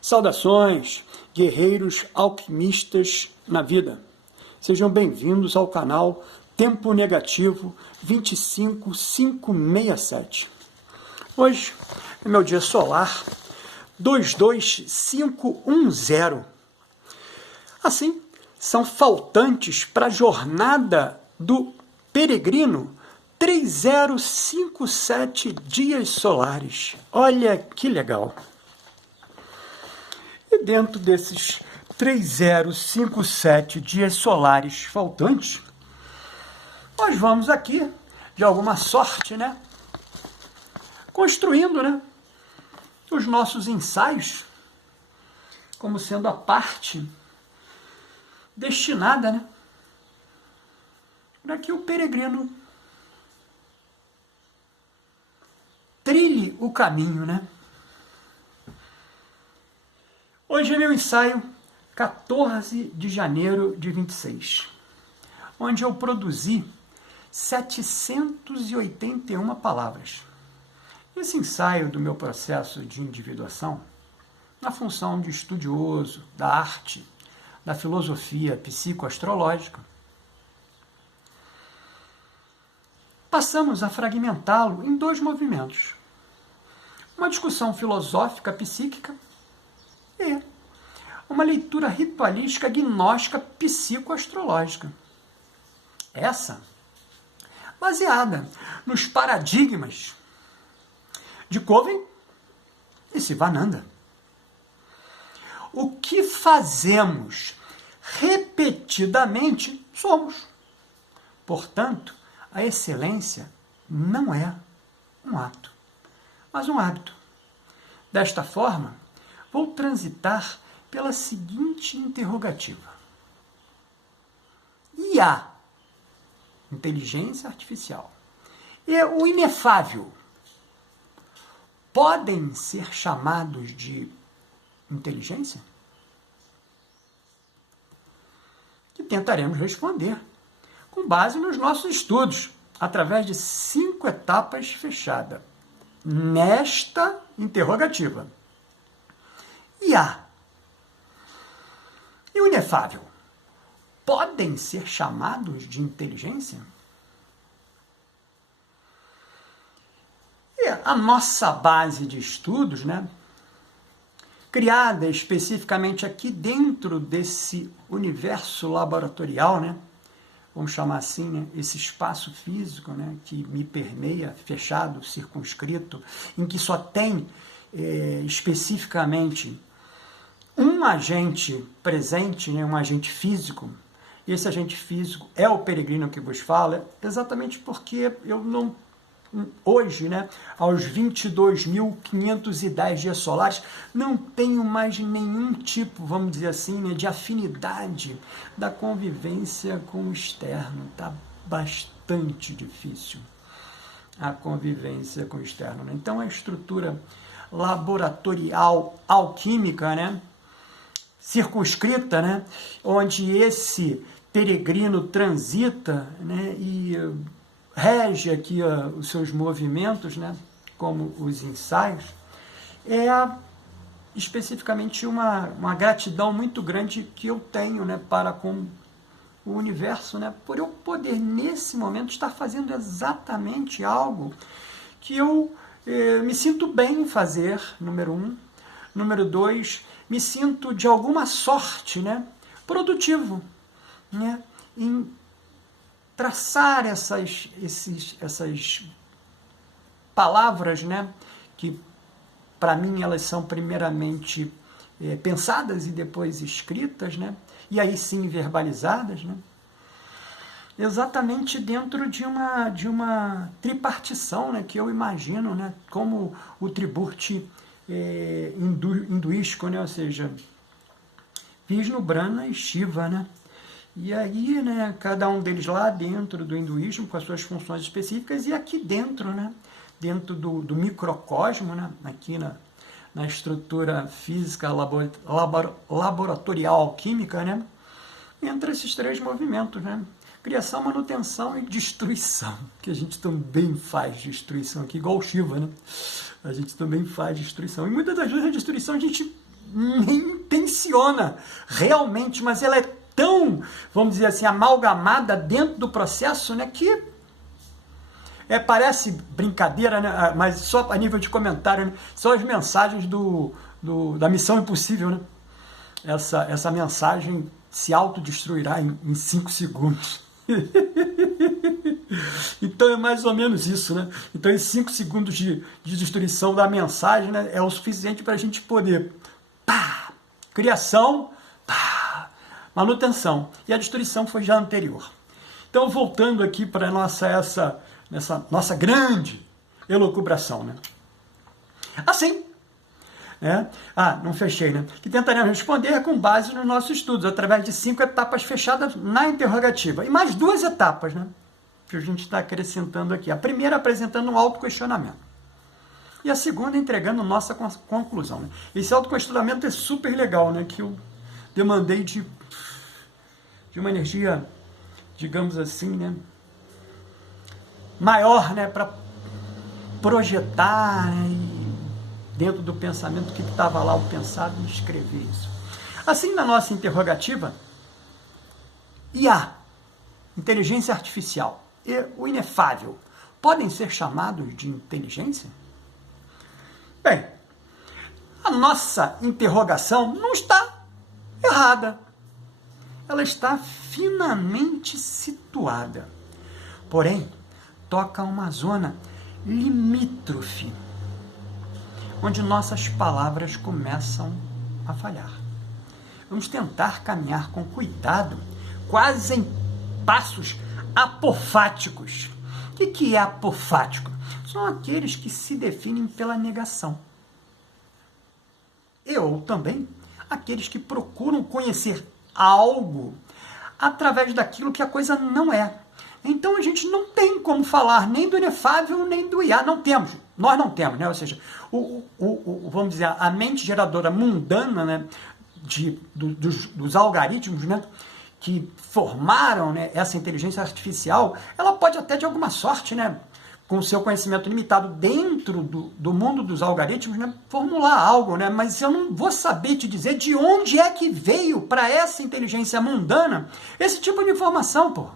Saudações, guerreiros alquimistas na vida. Sejam bem-vindos ao canal Tempo Negativo 25567. Hoje é meu dia solar 22510. Assim, são faltantes para a jornada do peregrino 3057 dias solares. Olha que legal! E dentro desses 3057 dias solares faltantes, nós vamos aqui, de alguma sorte, construindo, os nossos ensaios, como sendo a parte destinada, para que o peregrino trilhe o caminho, Hoje é meu ensaio 14 de janeiro de 26, onde eu produzi 781 palavras. Esse ensaio do meu processo de individuação, na função de estudioso da arte, da filosofia psicoastrológica, passamos a fragmentá-lo em dois movimentos. Uma discussão filosófica psíquica e uma leitura ritualística gnóstica psicoastrológica. Essa baseada nos paradigmas de Coven e Sivananda. O que fazemos repetidamente somos. Portanto, a excelência não é um ato, mas um hábito. Desta forma, vou transitar pela seguinte interrogativa. IA, inteligência artificial, e o inefável podem ser chamados de inteligência? Que tentaremos responder com base nos nossos estudos, através de 5 etapas fechadas nesta interrogativa. IA e o inefável podem ser chamados de inteligência? E a nossa base de estudos, criada especificamente aqui dentro desse universo laboratorial, vamos chamar assim, esse espaço físico, que me permeia, fechado, circunscrito, em que só tem especificamente um agente presente, um agente físico. E esse agente físico é o peregrino que vos fala, exatamente porque eu não, hoje, aos 22.510 dias solares, não tenho mais nenhum tipo, vamos dizer assim, de afinidade da convivência com o externo. Está bastante difícil a convivência com o externo. Então, a estrutura laboratorial alquímica, circunscrita, onde esse peregrino transita, e rege aqui os seus movimentos, como os ensaios, é especificamente uma gratidão muito grande que eu tenho, para com o universo, por eu poder, nesse momento, estar fazendo exatamente algo que eu me sinto bem em fazer, número 1. Número 2, me sinto, de alguma sorte, produtivo, em traçar essas palavras, que para mim elas são primeiramente pensadas e depois escritas, e aí sim verbalizadas, exatamente dentro de uma tripartição, que eu imagino, como o triburti hinduístico, ou seja, Vishnu, Brahma e Shiva, E aí, cada um deles lá dentro do hinduísmo, com as suas funções específicas, e aqui dentro, dentro do microcosmo, aqui na estrutura física laboratorial alquímica, entre esses 3 movimentos, criação, manutenção e destruição, que a gente também faz destruição aqui, igual o Shiva, A gente também faz destruição. E muitas das vezes a destruição a gente nem intenciona realmente, mas ela é tão, vamos dizer assim, amalgamada dentro do processo, né, que parece brincadeira, né, mas só a nível de comentário, né, são as mensagens da Missão Impossível, né? Essa mensagem se autodestruirá em 5 segundos. Então é mais ou menos isso, né? Então esses 5 segundos de destruição da mensagem, né, é o suficiente para a gente poder criação, manutenção. E a destruição foi já anterior. Então, voltando aqui para essa nossa grande elucubração, né? Assim, não fechei, né? Que tentaremos responder com base nos nossos estudos, através de 5 etapas fechadas na interrogativa. E mais 2 etapas, né? Que a gente está acrescentando aqui. A primeira apresentando um autoquestionamento. E a segunda entregando nossa conclusão, né? Esse autoquestionamento é super legal, né? Que eu demandei de uma energia, digamos assim, né? Maior, né? Para projetar, dentro do pensamento que estava lá o pensado e escrever isso. Assim, na nossa interrogativa, IA, inteligência artificial, e o inefável, podem ser chamados de inteligência? Bem, a nossa interrogação não está errada. Ela está finamente situada. Porém, toca uma zona limítrofe, onde nossas palavras começam a falhar. Vamos tentar caminhar com cuidado, quase em passos apofáticos. O que é apofático? São aqueles que se definem pela negação. Ou também aqueles que procuram conhecer algo através daquilo que a coisa não é. Então a gente não tem como falar nem do inefável, nem do IA. Não temos. Nós não temos, né? Ou seja, vamos dizer, a mente geradora mundana, né, dos algoritmos, né, que formaram, né, essa inteligência artificial, ela pode até de alguma sorte, né, com o seu conhecimento limitado dentro do mundo dos algoritmos, né, formular algo, né, mas eu não vou saber te dizer de onde é que veio para essa inteligência mundana esse tipo de informação, porra.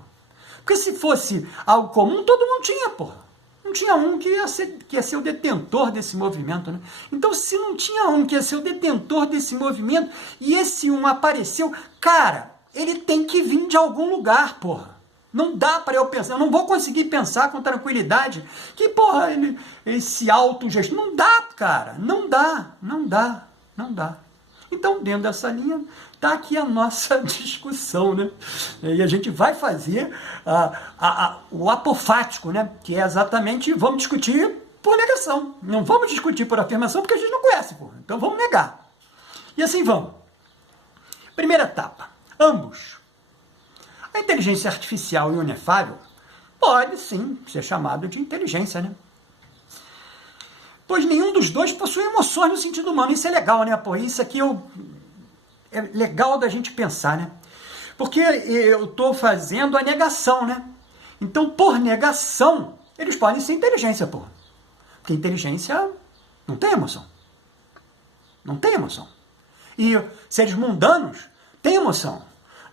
Porque se fosse algo comum, todo mundo tinha, porra. Não tinha um que ia ser o detentor desse movimento, né? Então, se não tinha um que ia ser o detentor desse movimento, e esse um apareceu, cara, ele tem que vir de algum lugar, porra. Não dá para eu pensar, eu não vou conseguir pensar com tranquilidade que, porra, esse autogesto, não dá, cara, não dá. Então, dentro dessa linha, está aqui a nossa discussão, né? E a gente vai fazer o apofático, né? Que é exatamente, vamos discutir por negação. Não vamos discutir por afirmação, porque a gente não conhece, porra. Então vamos negar. E assim vamos. Primeira etapa. Ambos. A inteligência artificial e o inefável pode, sim, ser chamado de inteligência, né? Pois nenhum dos dois possui emoções no sentido humano. Isso é legal, né? Pô, isso aqui é legal da gente pensar, né? Porque eu estou fazendo a negação, né? Então, por negação, eles podem ser inteligência, pô. Porque inteligência não tem emoção. Não tem emoção. E seres mundanos têm emoção,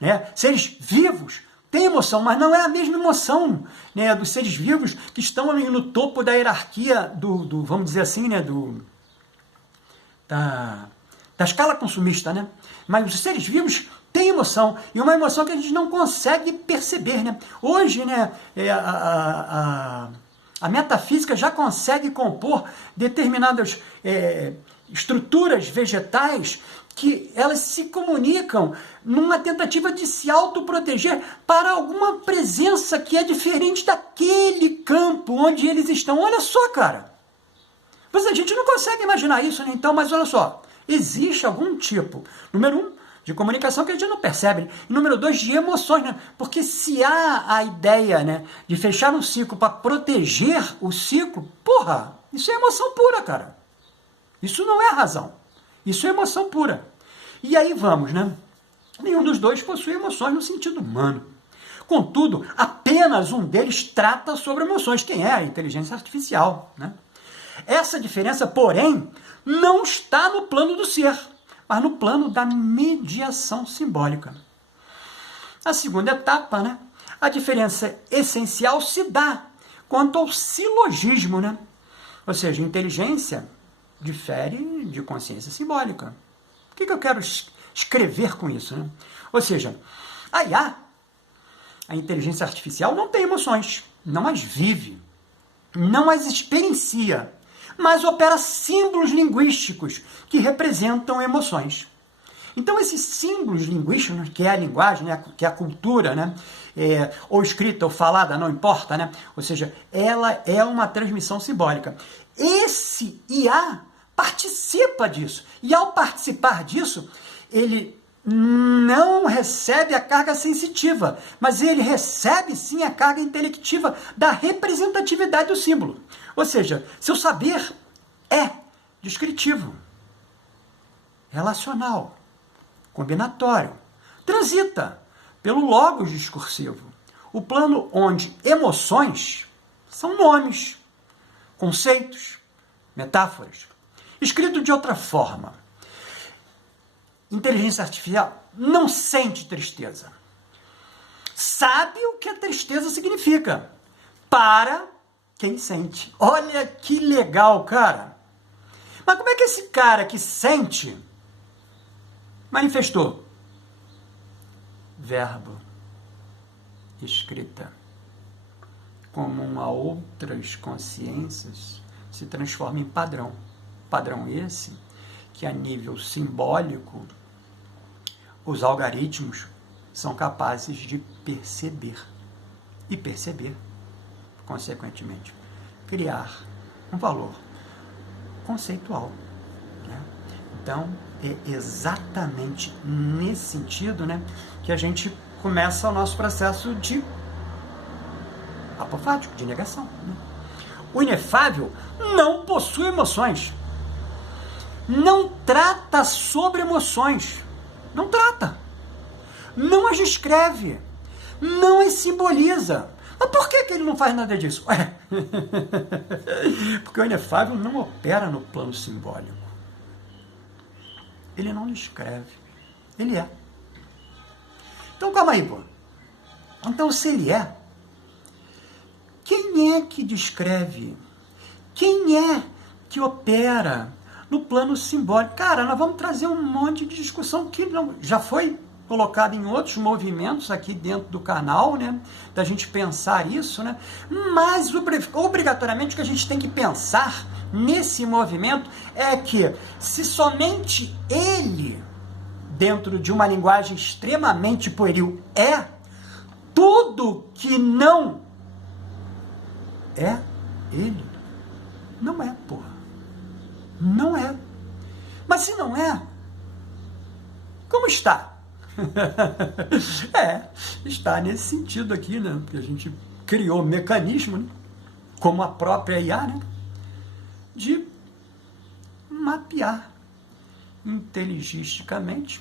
né? Seres vivos têm emoção, mas não é a mesma emoção, né, dos seres vivos que estão ali no topo da hierarquia vamos dizer assim, né, da escala consumista, né? Mas os seres vivos têm emoção, e uma emoção que a gente não consegue perceber, né? Hoje, né, a metafísica já consegue compor determinadas estruturas vegetais que elas se comunicam numa tentativa de se autoproteger para alguma presença que é diferente daquele campo onde eles estão. Olha só, cara. Mas a gente não consegue imaginar isso, né? Então, mas olha só. Existe algum tipo, número 1, de comunicação que a gente não percebe, né? E número 2, de emoções, né? Porque se há a ideia, né, de fechar um ciclo para proteger o ciclo, porra, isso é emoção pura, cara. Isso não é razão. Isso é emoção pura. E aí vamos, né? Nenhum dos dois possui emoções no sentido humano. Contudo, apenas um deles trata sobre emoções. Quem é? A inteligência artificial, né? Essa diferença, porém, não está no plano do ser, mas no plano da mediação simbólica. A segunda etapa, né? A diferença essencial se dá quanto ao silogismo, né? Ou seja, inteligência difere de consciência simbólica. O que eu quero escrever com isso, né? Ou seja, a IA, a inteligência artificial, não tem emoções, não as vive, não as experiencia, mas opera símbolos linguísticos que representam emoções. Então, esses símbolos linguísticos, que é a linguagem, né, que é a cultura, né, ou escrita ou falada, não importa, né, ou seja, ela é uma transmissão simbólica. Esse IA participa disso, e ao participar disso, ele não recebe a carga sensitiva, mas ele recebe sim a carga intelectiva da representatividade do símbolo. Ou seja, seu saber é descritivo, relacional, combinatório, transita pelo logos discursivo, o plano onde emoções são nomes, conceitos, metáforas. Escrito de outra forma, inteligência artificial não sente tristeza. Sabe o que a tristeza significa para quem sente. Olha que legal, cara. Mas como é que esse cara que sente manifestou? Verbo, escrita, comum a outras consciências, se transforma em padrão. Padrão esse que a nível simbólico os algoritmos são capazes de perceber e perceber, consequentemente, criar um valor conceitual, né? Então, é exatamente nesse sentido, né, que a gente começa o nosso processo de apofático, de negação, né? O inefável não possui emoções, não trata sobre emoções, não trata, não as descreve, não as simboliza. Mas por que ele não faz nada disso? Porque o inefável não opera no plano simbólico. Ele não descreve, ele é. Então calma aí, pô. Então se ele é, quem é que descreve? Quem é que opera no plano simbólico? Cara, nós vamos trazer um monte de discussão que não, já foi colocado em outros movimentos aqui dentro do canal, né? Da gente pensar isso, né? Mas obrigatoriamente o que a gente tem que pensar nesse movimento é que se somente ele, dentro de uma linguagem extremamente pueril, é, tudo que não é ele, não é, porra. Não é. Mas se não é, como está? Está nesse sentido aqui, né? Porque a gente criou um mecanismo, né? Como a própria IA, né? De mapear inteligisticamente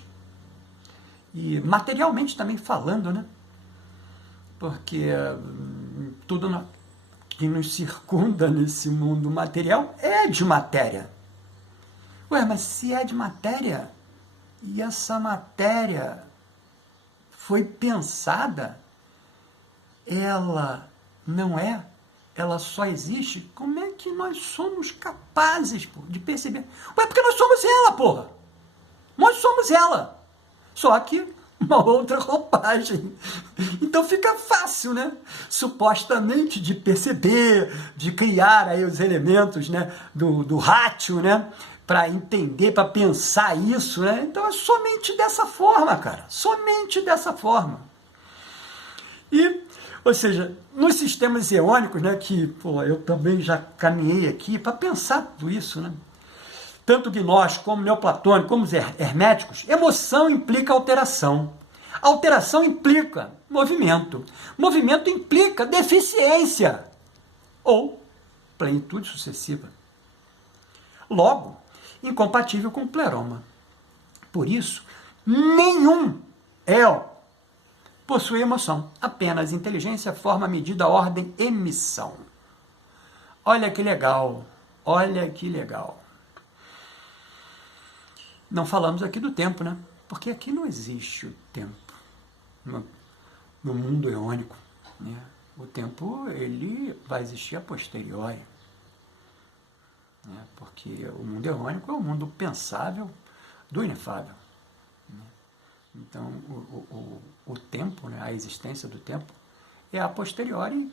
e materialmente também falando, né? Porque tudo que nos circunda nesse mundo material é de matéria. Ué, mas se é de matéria, e essa matéria foi pensada, ela não é, ela só existe, como é que nós somos capazes, pô, de perceber? Ué, porque nós somos ela, porra! Nós somos ela! Só que uma outra roupagem. Então fica fácil, né? Supostamente de perceber, de criar aí os elementos, né? do ratio, né? Para entender, para pensar isso, né? Então é somente dessa forma, cara. Somente dessa forma. E, ou seja, nos sistemas eônicos, né? Que, pô, eu também já caminhei aqui para pensar tudo isso, né? Tanto gnóstico como neoplatônico, como os herméticos, emoção implica alteração. Alteração implica movimento. Movimento implica deficiência ou plenitude sucessiva. Logo, incompatível com o pleroma. Por isso, nenhum El possui emoção. Apenas inteligência, forma, medida, ordem, emissão. Olha que legal. Olha que legal. não falamos aqui do tempo, né? Porque aqui não existe o tempo no mundo eônico, né? O tempo, ele vai existir a posteriori, né? Porque o mundo eônico é o mundo pensável do inefável, né? Então, o tempo, né? A existência do tempo é a posteriori,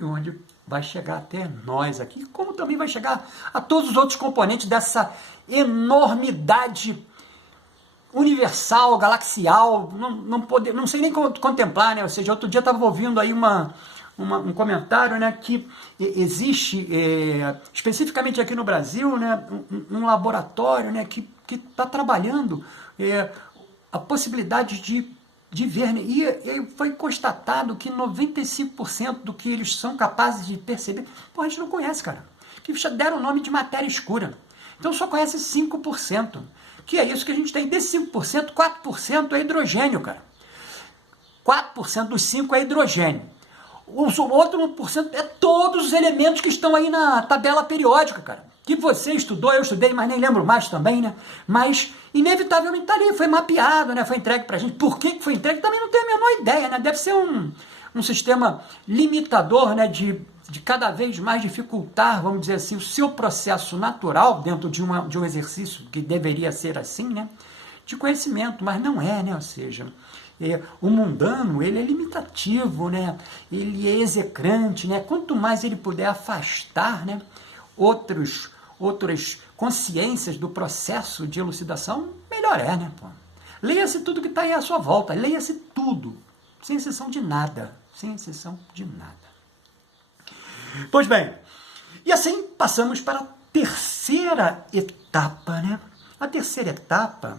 onde vai chegar até nós aqui, como também vai chegar a todos os outros componentes dessa enormidade universal, galaxial, não sei nem contemplar, né? Ou seja, outro dia estava ouvindo aí um comentário, né, que existe, especificamente aqui no Brasil, né, um laboratório, né, que está trabalhando a possibilidade de ver, né, e foi constatado que 95% do que eles são capazes de perceber, pô, a gente não conhece, cara, que deram o nome de matéria escura. Então só conhece 5%, que é isso que a gente tem. Desse 5%, 4% é hidrogênio, cara. 4% dos 5% é hidrogênio. O outro 1% é todos os elementos que estão aí na tabela periódica, cara. Que você estudou, eu estudei, mas nem lembro mais também, né? Mas, inevitavelmente, tá ali, foi mapeado, né? Foi entregue pra gente. Por que foi entregue? Também não tenho a menor ideia, né? Deve ser um sistema limitador, né? De cada vez mais dificultar, vamos dizer assim, o seu processo natural dentro de um exercício que deveria ser assim, né? De conhecimento, mas não é, né? Ou seja, o mundano, ele é limitativo, né? Ele é execrante, né? Quanto mais ele puder afastar, né, outras consciências do processo de elucidação, melhor é, né? Pô? Leia-se tudo que está aí à sua volta, leia-se tudo, sem exceção de nada, sem exceção de nada. Pois bem, e assim passamos para a terceira etapa, né? A terceira etapa,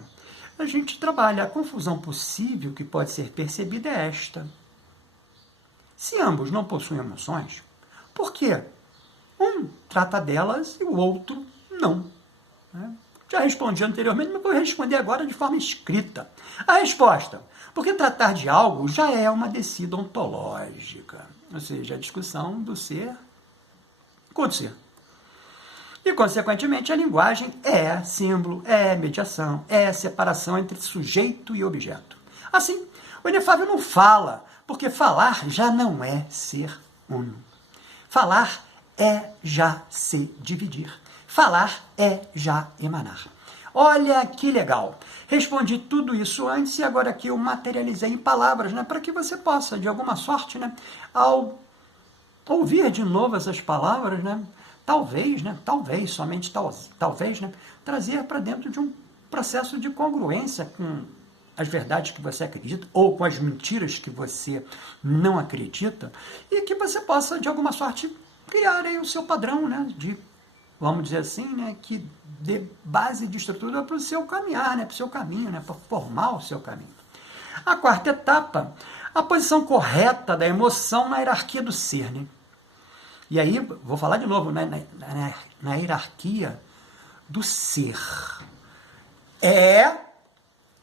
a gente trabalha a confusão possível que pode ser percebida é esta. Se ambos não possuem emoções, por quê? Um trata delas e o outro não, né? Já respondi anteriormente, mas vou responder agora de forma escrita. A resposta: porque tratar de algo já é uma descida ontológica, ou seja, a discussão do ser contra o ser. E, consequentemente, a linguagem é símbolo, é mediação, é separação entre sujeito e objeto. Assim, o inefável não fala, porque falar já não é ser uno. Falar é já se dividir. Falar é já emanar. Olha que legal. Respondi tudo isso antes e agora aqui eu materializei em palavras, né, para que você possa, de alguma sorte, né, ao ouvir de novo essas palavras, né, talvez, somente talvez, né, trazer para dentro de um processo de congruência com as verdades que você acredita ou com as mentiras que você não acredita e que você possa, de alguma sorte, criar aí o seu padrão, né, de, vamos dizer assim, né, que dê base de estrutura para o seu caminhar, né, para o seu caminho, né, para formar o seu caminho. A quarta etapa, a posição correta da emoção na hierarquia do ser, né? E aí, vou falar de novo, né, na hierarquia do ser. É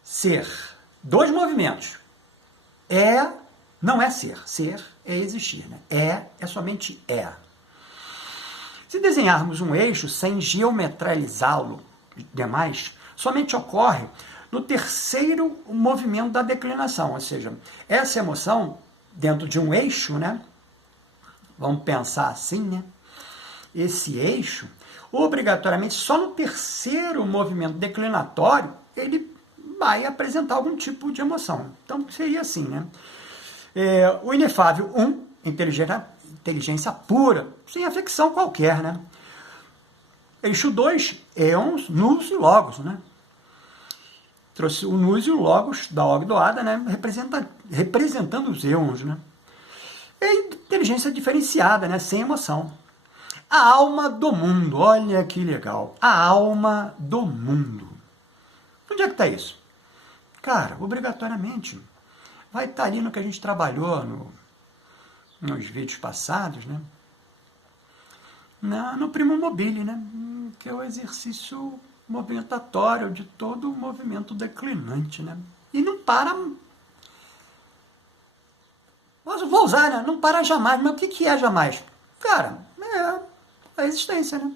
ser. Dois movimentos. Não é ser. Ser é existir, né? É somente é. Se desenharmos um eixo sem geometralizá-lo demais, somente ocorre no terceiro movimento da declinação, ou seja, essa emoção dentro de um eixo, né? Vamos pensar assim, né? Esse eixo, obrigatoriamente, só no terceiro movimento declinatório, ele vai apresentar algum tipo de emoção. Então, seria assim, né? O inefável 1, inteligência pura, sem afecção qualquer, né? Eixo 2, éons, nous e logos, né? Trouxe o nous e o logos da Ogdoada, né? Representando os éons, né? É inteligência diferenciada, né? Sem emoção. A alma do mundo, olha que legal. A alma do mundo. Onde é que está isso? Cara, obrigatoriamente, vai estar ali no que a gente trabalhou nos vídeos passados, né? No Primum Mobile, né? Que é o exercício movimentatório de todo o movimento declinante, né? E não para... Mas vou usar, né? Não para jamais. Mas o que é jamais? Cara, é a existência, né?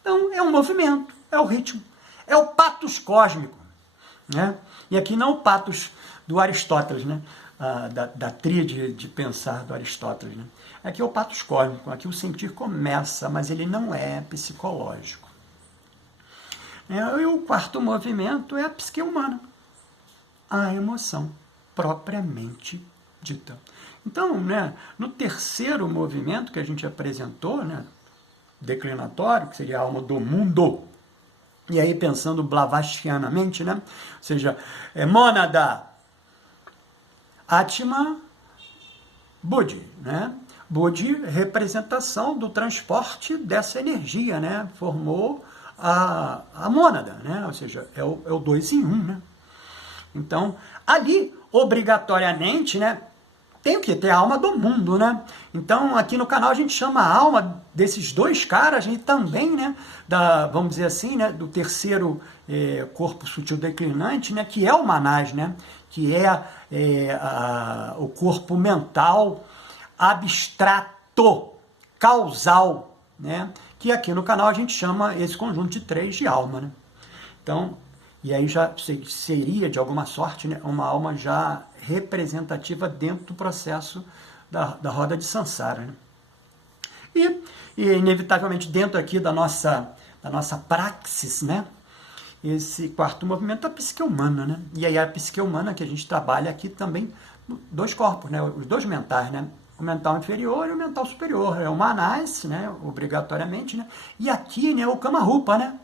Então, é um movimento. é o ritmo, é o patos cósmico, né? E aqui não o patos do Aristóteles, né? Da tríade de pensar do Aristóteles, né? Aqui é o patos cósmico, aqui o sentir começa, mas ele não é psicológico. E o quarto movimento é a psique humana, a emoção propriamente dita. Então, né, no terceiro movimento que a gente apresentou, né, declinatório, que seria a alma do mundo, e aí pensando blavatskyanianamente, né, ou seja, mônada, Atma, Buddhi, né? Buddhi, representação do transporte dessa energia, né? Formou a mônada, né? Ou seja, é o 2 em 1, né? Então, ali, obrigatoriamente, né? Tem que ter a alma do mundo, né? Então, aqui no canal a gente chama a alma desses dois caras e também, né? Vamos dizer assim, né? Do terceiro corpo sutil declinante, né? Que é o Manas, né? Que é o corpo mental abstrato, causal, né? Que aqui no canal a gente chama esse conjunto de três de alma, né? Então, e aí já seria, de alguma sorte, né, uma alma já representativa dentro do processo da roda de Sansara, né? E inevitavelmente, dentro aqui da nossa praxis, né, esse quarto movimento é a psique humana, né? E aí a psique humana que a gente trabalha aqui também, dois corpos, né, os dois mentais, né? O mental inferior e o mental superior. É o Manas, né, obrigatoriamente, né? E aqui, né, o Kamarupa, né?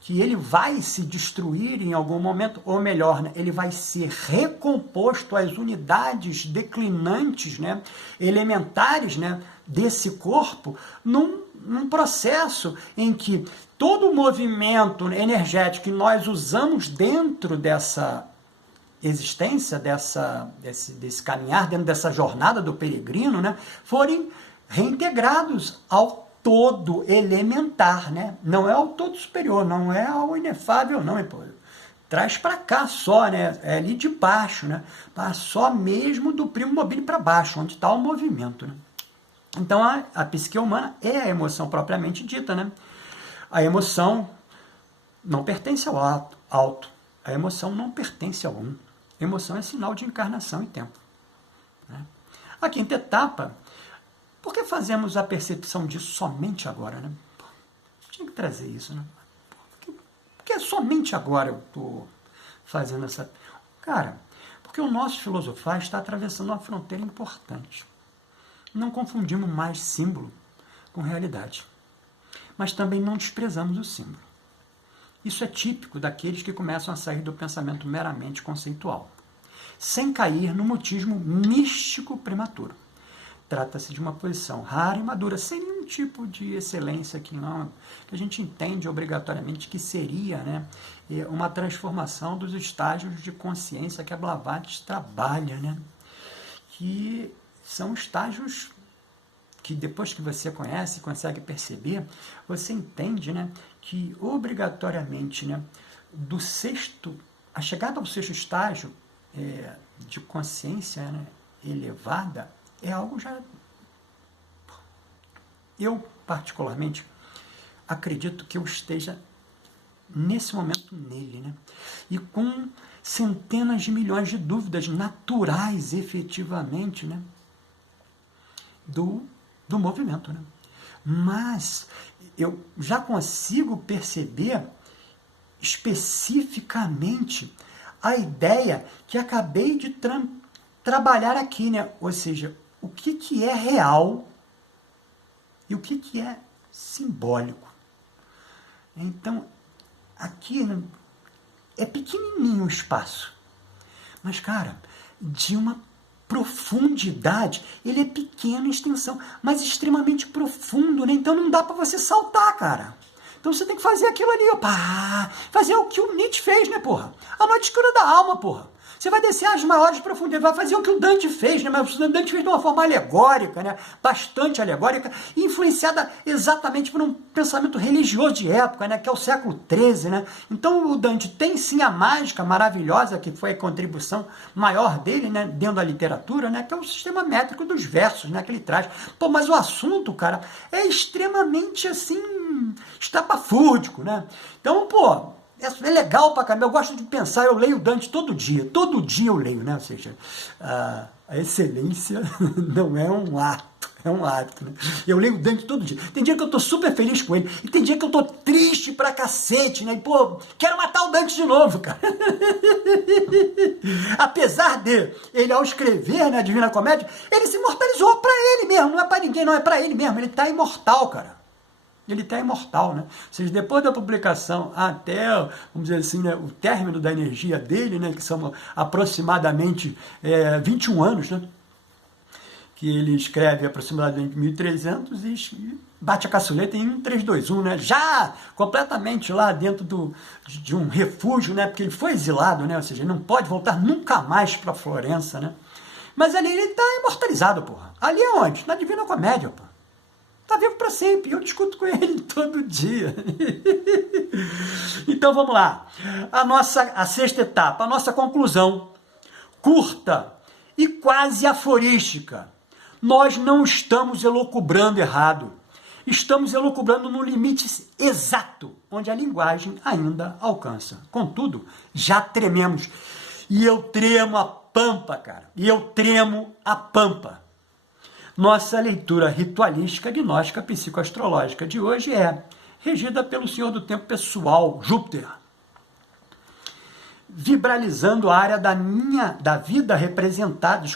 Que ele vai se destruir em algum momento, ou melhor, né, ele vai ser recomposto às unidades declinantes, né, elementares, né, desse corpo, num processo em que todo o movimento energético que nós usamos dentro dessa existência, desse caminhar, dentro dessa jornada do peregrino, né, forem reintegrados ao todo elementar, né? Não é ao todo superior, não é ao inefável, não, pô. Traz para cá só, né? É ali de baixo, né? Só mesmo do primo mobile para baixo, onde está o movimento, né? Então, a psique humana é a emoção propriamente dita, né? A emoção não pertence ao alto. A emoção não pertence ao um. A emoção é sinal de encarnação e tempo, né? A quinta etapa. Por que fazemos a percepção disso somente agora, né? Tinha que trazer isso, né? Porque somente agora eu estou fazendo essa... Cara, porque o nosso filosofar está atravessando uma fronteira importante. Não confundimos mais símbolo com realidade. Mas também não desprezamos o símbolo. Isso é típico daqueles que começam a sair do pensamento meramente conceitual, sem cair no mutismo místico prematuro. Trata-se de uma posição rara e madura, sem nenhum tipo de excelência que a gente entende obrigatoriamente que seria, né, uma transformação dos estágios de consciência que a Blavatsky trabalha, né, que são estágios que depois que você conhece, consegue perceber, você entende, né, que obrigatoriamente, né, a chegada ao sexto estágio de consciência, né, elevada, é algo já... Eu, particularmente, acredito que eu esteja nesse momento nele, né? E com centenas de milhões de dúvidas naturais, efetivamente, né? Do movimento, né? Mas eu já consigo perceber especificamente a ideia que acabei de trabalhar aqui, né? Ou seja, o que é real e o que é simbólico. Então, aqui, né, é pequenininho o espaço, mas, cara, de uma profundidade, ele é pequeno em extensão, mas extremamente profundo, né? Então não dá para você saltar, cara. Então você tem que fazer aquilo ali, fazer o que o Nietzsche fez, né, porra? A noite escura da alma, porra. Você vai descer às maiores profundezas, vai fazer o que o Dante fez, né? Mas o Dante fez de uma forma alegórica, né? Bastante alegórica, influenciada exatamente por um pensamento religioso de época, né? Que é o século XIII, né? Então o Dante tem sim a mágica maravilhosa, que foi a contribuição maior dele, né? Dentro da literatura, né? Que é o sistema métrico dos versos, né? Que ele traz. Pô, mas o assunto, cara, é extremamente, assim, estapafúrdico, né? Então, pô, é legal pra caramba, eu gosto de pensar, eu leio Dante todo dia eu leio, né? Ou seja, a excelência não é um ato, é um hábito, né? Eu leio Dante todo dia. Tem dia que eu tô super feliz com ele, e tem dia que eu tô triste pra cacete, né? E, pô, quero matar o Dante de novo, cara. Apesar de ele, ao escrever, né, a Divina Comédia, ele se imortalizou pra ele mesmo, não é pra ninguém, não, é pra ele mesmo, ele tá imortal, cara. Ele está imortal, né? Ou seja, depois da publicação até, vamos dizer assim, né, o término da energia dele, né, que são aproximadamente 21 anos, né? Que ele escreve aproximadamente 1300 e bate a caçuleta em 1321, né? Já completamente lá dentro de um refúgio, né? Porque ele foi exilado, né? Ou seja, ele não pode voltar nunca mais para Florença, né? Mas ali ele está imortalizado, porra. Ali é onde? Na Divina Comédia, porra. Está vivo para sempre, eu discuto com ele todo dia. Então vamos lá. A sexta etapa, a nossa conclusão, curta e quase aforística. Nós não estamos elucubrando errado. Estamos elucubrando no limite exato, onde a linguagem ainda alcança. Contudo, já trememos. E eu tremo a pampa, cara. E eu tremo a pampa. Nossa leitura ritualística, gnóstica, psicoastrológica de hoje é regida pelo Senhor do Tempo pessoal, Júpiter, vibralizando a área da vida representada,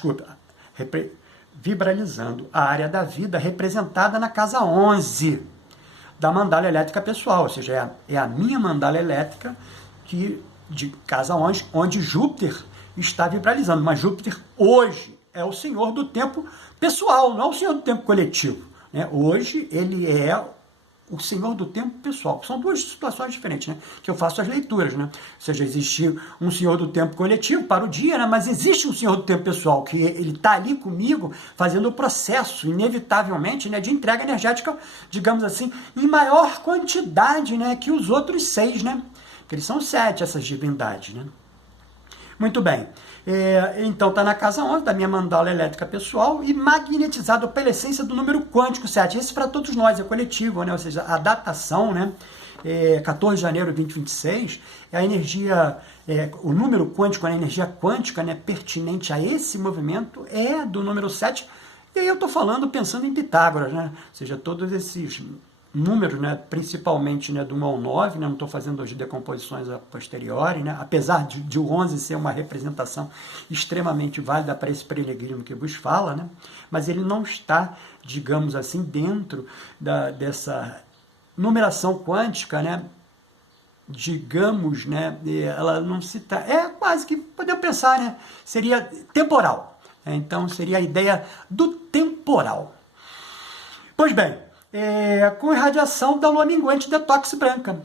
vibralizando a área da vida representada na casa 11 da mandala elétrica pessoal, ou seja, é a minha mandala elétrica de casa 11, onde Júpiter está vibralizando, mas Júpiter hoje é o Senhor do Tempo pessoal, não é o Senhor do Tempo coletivo, né? Hoje ele é o Senhor do Tempo pessoal. São duas situações diferentes, né? Que eu faço as leituras, né? Ou seja, existe um Senhor do Tempo coletivo para o dia, né? Mas existe um Senhor do Tempo pessoal, que ele está ali comigo, fazendo o processo, inevitavelmente, né, de entrega energética, digamos assim, em maior quantidade, né, que os outros 6, né? Que eles são 7, essas divindades, né? Muito bem. Então está na casa 11 da minha mandala elétrica pessoal e magnetizado pela essência do número quântico 7. Esse para todos nós, é coletivo, né? Ou seja, a datação, né? 14 de janeiro de 2026, a energia, o número quântico, a energia quântica, né, pertinente a esse movimento é do número 7. E aí eu estou falando pensando em Pitágoras, né? Ou seja, todos esses números, né, principalmente, né, do 1 ao 9, né, não estou fazendo hoje decomposições a posteriori, né, apesar de o 11 ser uma representação extremamente válida para esse peregrino que vos fala, né, mas ele não está, digamos assim, dentro dessa numeração quântica, né, digamos, né, ela não se tá, quase que, podemos pensar, né, seria temporal, então seria a ideia do temporal. Pois bem, com irradiação da lua minguante detox branca.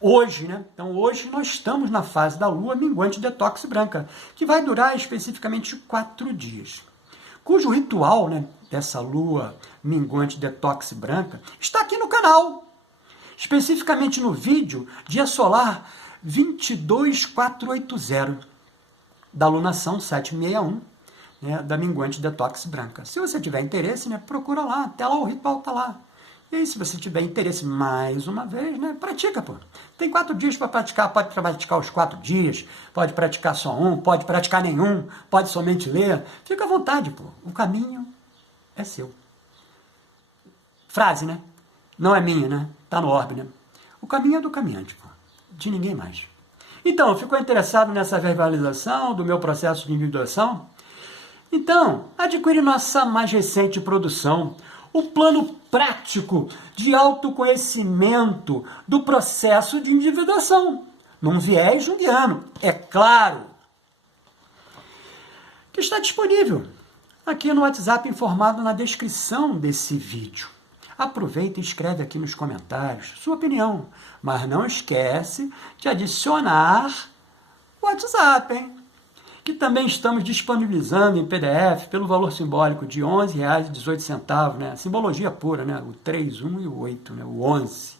Hoje, né? Então, hoje nós estamos na fase da lua minguante detox branca, que vai durar especificamente 4 dias. Cujo ritual, né, dessa lua minguante detox branca está aqui no canal. Especificamente no vídeo Dia Solar 22480, da lunação 761. Né, da minguante detox branca. Se você tiver interesse, né, procura lá, até lá o ritual está lá. E aí, se você tiver interesse, mais uma vez, né, pratica, pô. Tem 4 dias para praticar, pode praticar os 4 dias, pode praticar só um, pode praticar nenhum, pode somente ler. Fica à vontade, pô. O caminho é seu. Frase, né? Não é minha, né? Tá no orbe, né? O caminho é do caminhante, pô. De ninguém mais. Então, ficou interessado nessa verbalização do meu processo de individuação? Então, adquire nossa mais recente produção, o plano prático de autoconhecimento do processo de individuação, num viés junguiano, é claro, que está disponível aqui no WhatsApp informado na descrição desse vídeo. Aproveita e escreve aqui nos comentários sua opinião, mas não esquece de adicionar o WhatsApp, hein? que também estamos disponibilizando em PDF pelo valor simbólico de R$ 11,18, né? Simbologia pura, né? O 3, 1 e o 8, né? O 11.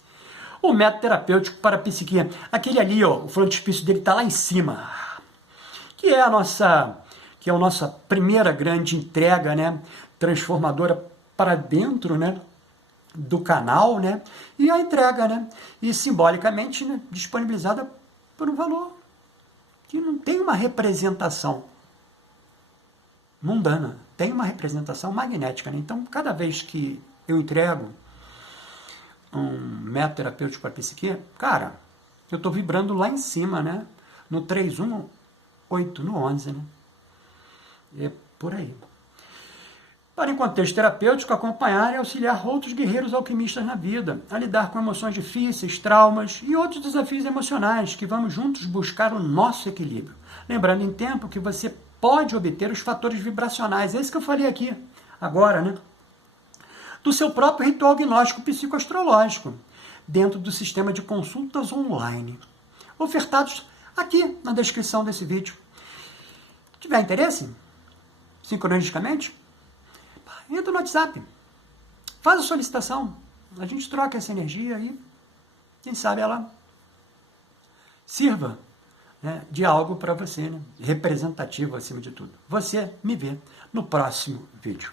O método terapêutico para a psique, aquele ali, ó, o frontispício dele está lá em cima, que é a nossa primeira grande entrega, né? Transformadora para dentro, né? Do canal, né? E a entrega, né? E simbolicamente, né? Disponibilizada por um valor que não tem uma representação mundana, tem uma representação magnética, né? Então, cada vez que eu entrego um método terapêutico para a psique, cara, eu estou vibrando lá em cima, né? No 3, 1, 8, no 11, né? É por aí. Para, em contexto terapêutico, acompanhar e auxiliar outros guerreiros alquimistas na vida, a lidar com emoções difíceis, traumas e outros desafios emocionais, que vamos juntos buscar o nosso equilíbrio. Lembrando em tempo que você pode obter os fatores vibracionais, é isso que eu falei aqui, agora, né? Do seu próprio ritual gnóstico psicoastrológico, dentro do sistema de consultas online, ofertados aqui na descrição desse vídeo. Se tiver interesse, sincronisticamente, entra no WhatsApp, faz a solicitação, a gente troca essa energia e, quem sabe, ela sirva, né, de algo para você, né, representativo acima de tudo. Você me vê no próximo vídeo.